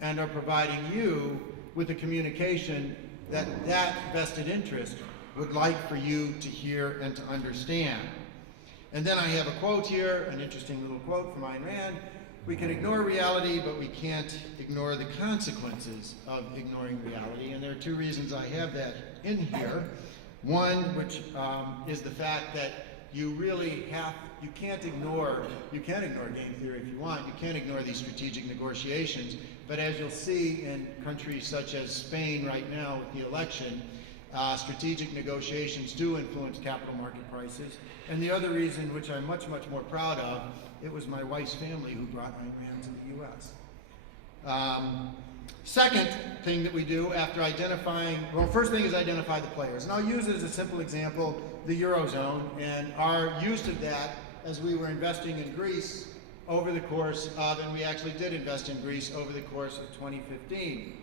and are providing you with the communication that that vested interest would like for you to hear and to understand. And then I have a quote here, an interesting little quote from Ayn Rand. We can ignore reality, but we can't ignore the consequences of ignoring reality. And there are two reasons I have that in here. One, which is the fact that you can't ignore game theory if you want, you can't ignore these strategic negotiations, but as you'll see in countries such as Spain right now with the election, strategic negotiations do influence capital market prices. And the other reason, which I'm much, much more proud of, it was my wife's family who brought Ayn Rand to the US. Second thing that we do after identifying, well, first thing is identify the players. And I'll use as a simple example the Eurozone and our use of that as we were investing in Greece over the course of, and we actually did invest in Greece over the course of 2015.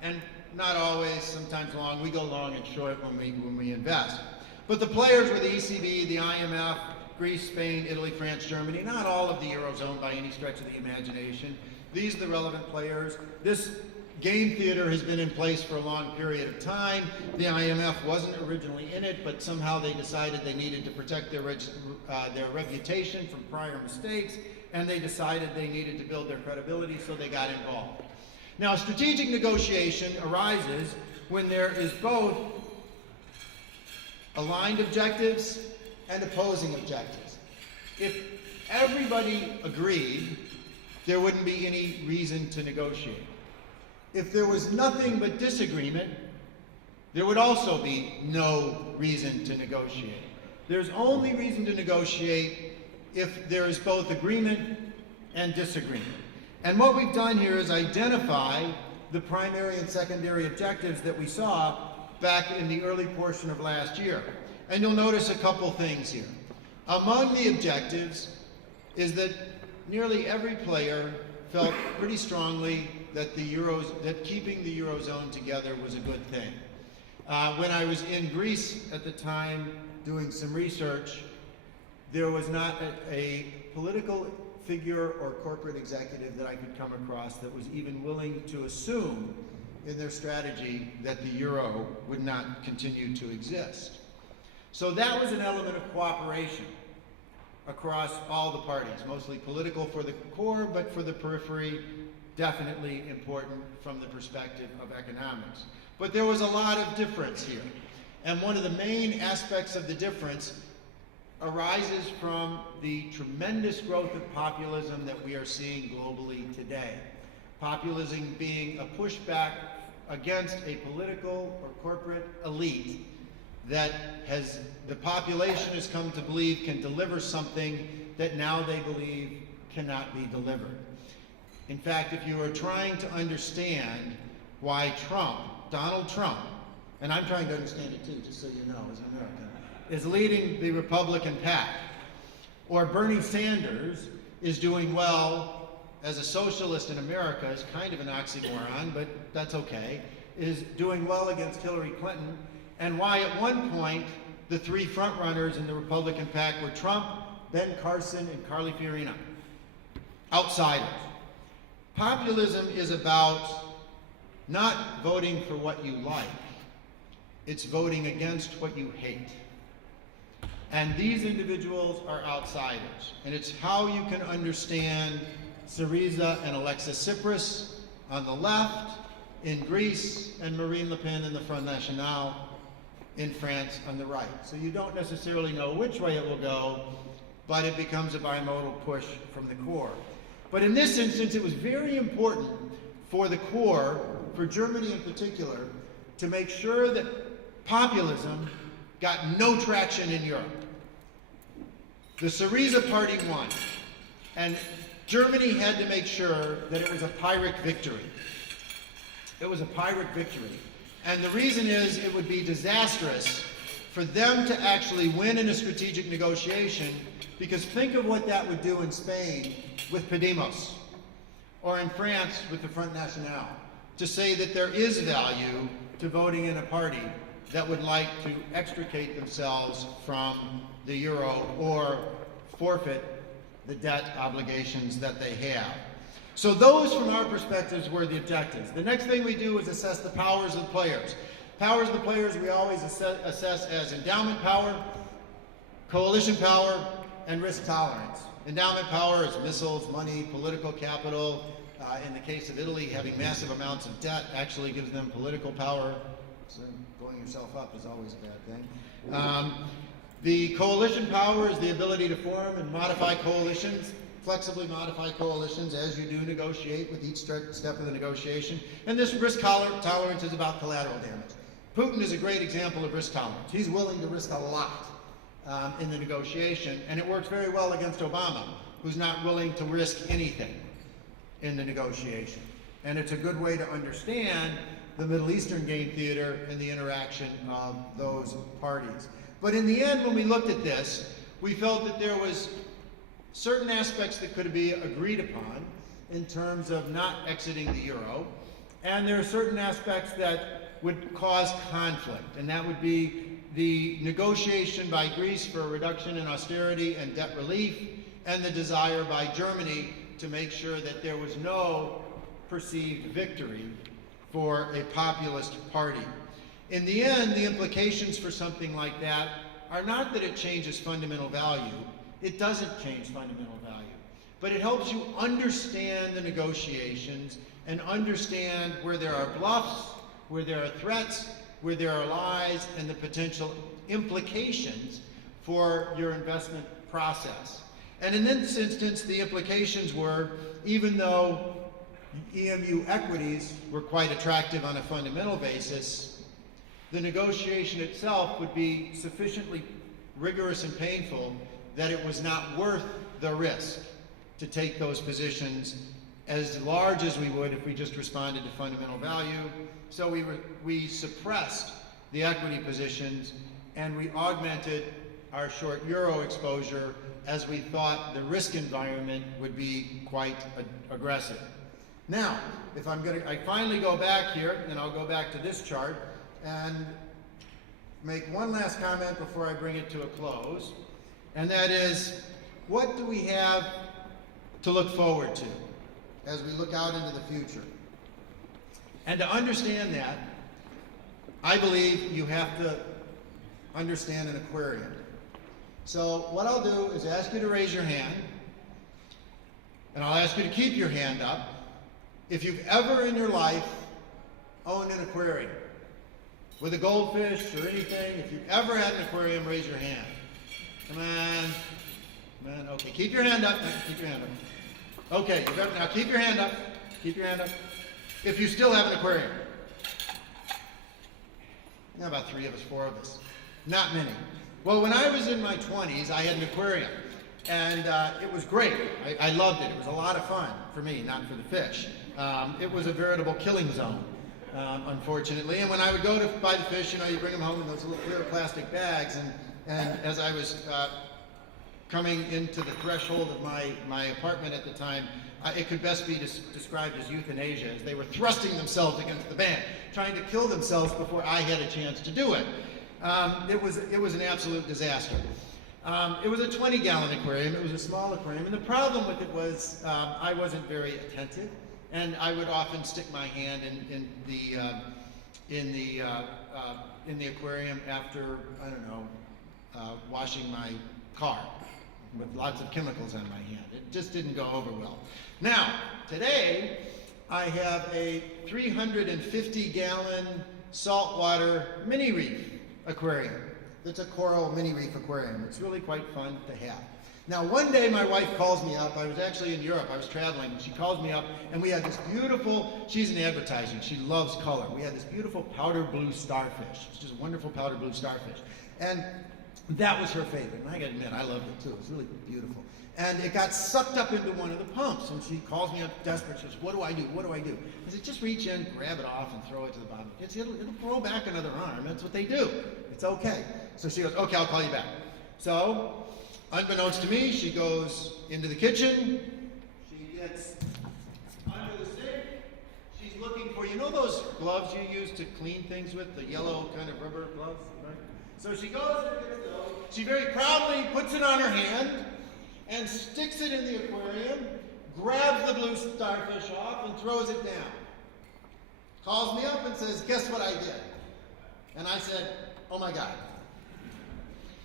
And not always, sometimes long, we go long and short when we invest. But the players were the ECB, the IMF, Greece, Spain, Italy, France, Germany, not all of the Eurozone by any stretch of the imagination. These are the relevant players. This game theater has been in place for a long period of time. The IMF wasn't originally in it, but somehow they decided they needed to protect their reputation from prior mistakes, and they decided they needed to build their credibility, so they got involved. Now, strategic negotiation arises when there is both aligned objectives and opposing objectives. If everybody agreed, there wouldn't be any reason to negotiate. If there was nothing but disagreement, there would also be no reason to negotiate. There's only reason to negotiate if there is both agreement and disagreement. And what we've done here is identify the primary and secondary objectives that we saw back in the early portion of last year. And you'll notice a couple things here. Among the objectives is that nearly every player felt pretty strongly that keeping the Eurozone together was a good thing. When I was in Greece at the time doing some research, there was not a political figure or corporate executive that I could come across that was even willing to assume in their strategy that the euro would not continue to exist. So that was an element of cooperation across all the parties, mostly political for the core, but for the periphery, definitely important from the perspective of economics. But there was a lot of difference here. And one of the main aspects of the difference arises from the tremendous growth of populism that we are seeing globally today. Populism being a pushback against a political or corporate elite that the population has come to believe can deliver something that now they believe cannot be delivered. In fact, if you are trying to understand why Donald Trump, and I'm trying to understand it too, just so you know, as an American, is leading the Republican pack, or Bernie Sanders is doing well as a socialist in America, is kind of an oxymoron, but that's okay, is doing well against Hillary Clinton, and why at one point the three frontrunners in the Republican pack were Trump, Ben Carson, and Carly Fiorina. Outsiders. Populism is about not voting for what you like, it's voting against what you hate. And these individuals are outsiders. And it's how you can understand Syriza and Alexis Tsipras on the left in Greece and Marine Le Pen in the Front National in France on the right. So you don't necessarily know which way it will go, but it becomes a bimodal push from the core. But in this instance, it was very important for the core, for Germany in particular, to make sure that populism got no traction in Europe. The Syriza party won, and Germany had to make sure that it was a Pyrrhic victory. It was a Pyrrhic victory. And the reason is it would be disastrous for them to actually win in a strategic negotiation, because think of what that would do in Spain with Podemos, or in France with the Front National, to say that there is value to voting in a party that would like to extricate themselves from the euro or forfeit the debt obligations that they have. So those, from our perspectives, were the objectives. The next thing we do is assess the powers of the players. Powers of the players we always assess as endowment power, coalition power, and risk tolerance. Endowment power is missiles, money, political capital. In the case of Italy, having massive amounts of debt actually gives them political power. So blowing yourself up is always a bad thing. The coalition power is the ability to form and modify coalitions, flexibly modify coalitions as you do negotiate with each step of the negotiation. And this risk tolerance is about collateral damage. Putin is a great example of risk tolerance. He's willing to risk a lot in the negotiation, and it works very well against Obama, who's not willing to risk anything in the negotiation. And it's a good way to understand the Middle Eastern game theater and the interaction of those parties. But in the end, when we looked at this, we felt that there was certain aspects that could be agreed upon in terms of not exiting the euro, and there are certain aspects that would cause conflict, and that would be the negotiation by Greece for a reduction in austerity and debt relief, and the desire by Germany to make sure that there was no perceived victory for a populist party. In the end, the implications for something like that are not that it changes fundamental value. It doesn't change fundamental value, but it helps you understand the negotiations and understand where there are bluffs, where there are threats, where there are lies, and the potential implications for your investment process. And in this instance, the implications were, even though EMU equities were quite attractive on a fundamental basis, the negotiation itself would be sufficiently rigorous and painful that it was not worth the risk to take those positions as large as we would if we just responded to fundamental value. So we suppressed the equity positions, and we augmented our short euro exposure as we thought the risk environment would be quite aggressive. Now, if I finally go back here, and I'll go back to this chart and make one last comment before I bring it to a close, and that is, what do we have to look forward to as we look out into the future? And to understand that, I believe you have to understand an aquarium. So what I'll do is ask you to raise your hand, and I'll ask you to keep your hand up if you've ever in your life owned an aquarium with a goldfish or anything. If you've ever had an aquarium, raise your hand. Come on. Come on. Okay, keep your hand up. Keep your hand up. Okay, now keep your hand up. Keep your hand up. If you still have an aquarium. Yeah, about 3 of us, 4 of us. Not many. Well, when I was in my 20s, I had an aquarium. And it was great. I loved it. It was a lot of fun for me, not for the fish. It was a veritable killing zone, unfortunately. And when I would go to buy the fish, you bring them home in those little clear plastic bags. And as I was coming into the threshold of my apartment at the time, it could best be described as euthanasia, as they were thrusting themselves against the bank, trying to kill themselves before I had a chance to do it. It was an absolute disaster. It was a 20-gallon aquarium. It was a small aquarium, and the problem with it was I wasn't very attentive, and I would often stick my hand in the aquarium after, I don't know, washing my car with lots of chemicals on my hand. It just didn't go over well. Now, today, I have a 350-gallon saltwater mini reef aquarium. It's a coral mini reef aquarium. It's really quite fun to have. Now, one day my wife calls me up. I was actually in Europe. I was traveling. She calls me up, and we had this beautiful, she's in advertising. She loves color. We had this beautiful powder blue starfish. It's just a wonderful powder blue starfish. And that was her favorite. And I gotta admit, I loved it too. It was really beautiful. And it got sucked up into one of the pumps. And she calls me up desperate. She says, what do I do? What do I do? I said, just reach in, grab it off, and throw it to the bottom. It'll grow back another arm. That's what they do. It's okay. So she goes, okay, I'll call you back. So, unbeknownst to me, she goes into the kitchen. She gets under the sink. She's looking for, those gloves you use to clean things with, the yellow kind of rubber gloves, right? So she goes and gets those. She very proudly puts it on her hand and sticks it in the aquarium, grabs the blue starfish off and throws it down. Calls me up and says, guess what I did? And I said, oh my God.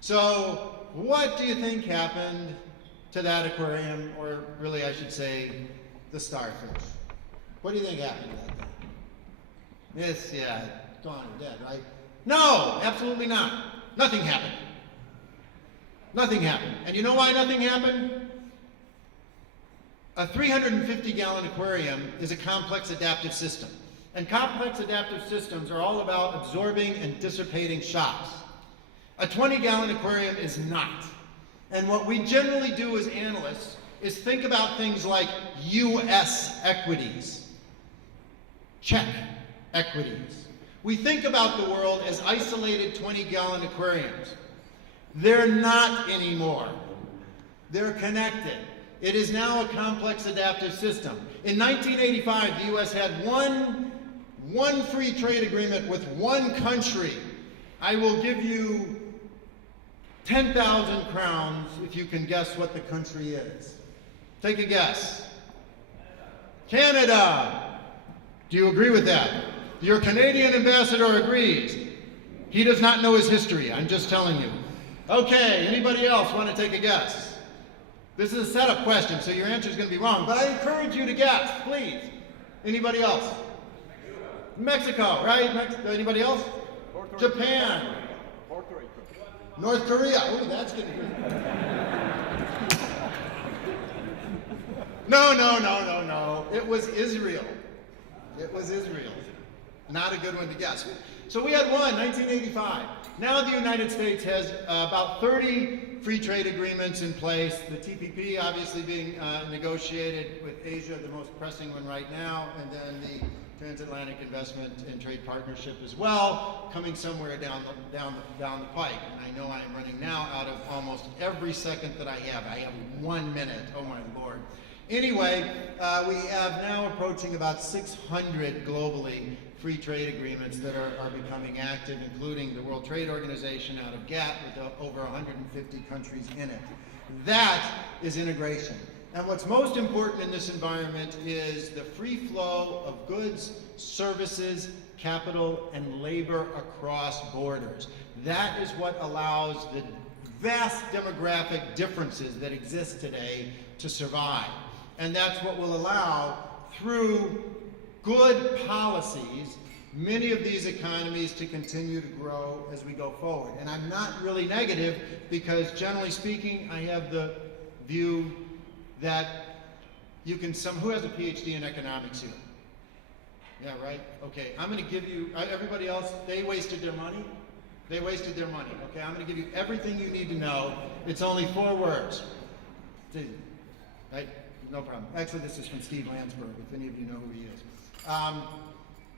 So what do you think happened to that aquarium, or really I should say, the starfish? What do you think happened to that thing? It's, yeah, gone or dead, right? No, absolutely not. Nothing happened. Nothing happened. And you know why nothing happened? A 350-gallon aquarium is a complex adaptive system. And complex adaptive systems are all about absorbing and dissipating shocks. A 20-gallon aquarium is not. And what we generally do as analysts is think about things like US equities, Czech equities. We think about the world as isolated 20-gallon aquariums. They're not anymore. They're connected. It is now a complex adaptive system. In 1985, the US had one free trade agreement with one country. I will give you 10,000 crowns if you can guess what the country is. Take a guess. Canada. Do you agree with that? Your Canadian ambassador agrees. He does not know his history, I'm just telling you. Okay, anybody else want to take a guess? This is a setup question, so your answer is going to be wrong, but I encourage you to guess, please. Anybody else? Mexico, right? Anybody else? Japan. North Korea. Oh, that's going to be No. It was Israel. It was Israel. Not a good one to guess. So we had one, 1985. Now the United States has about 30 free trade agreements in place. The TPP obviously being negotiated with Asia, the most pressing one right now, and then the Transatlantic Investment and Trade Partnership as well, coming somewhere down the pike. And I know I am running now out of almost every second that I have. I have 1 minute. Oh my Lord. Anyway, we have now approaching about 600 globally free trade agreements that are becoming active, including the World Trade Organization out of GATT with over 150 countries in it. That is integration. And what's most important in this environment is the free flow of goods, services, capital, and labor across borders. That is what allows the vast demographic differences that exist today to survive. And that's what will allow, through good policies, many of these economies to continue to grow as we go forward. And I'm not really negative because, generally speaking, I have the view that you can, who has a PhD in economics here? Yeah, right? Okay, I'm going to give you, everybody else, they wasted their money? They wasted their money. Okay, I'm going to give you everything you need to know. It's only 4 words. Right? No problem. Actually, this is from Steve Landsberg, if any of you know who he is.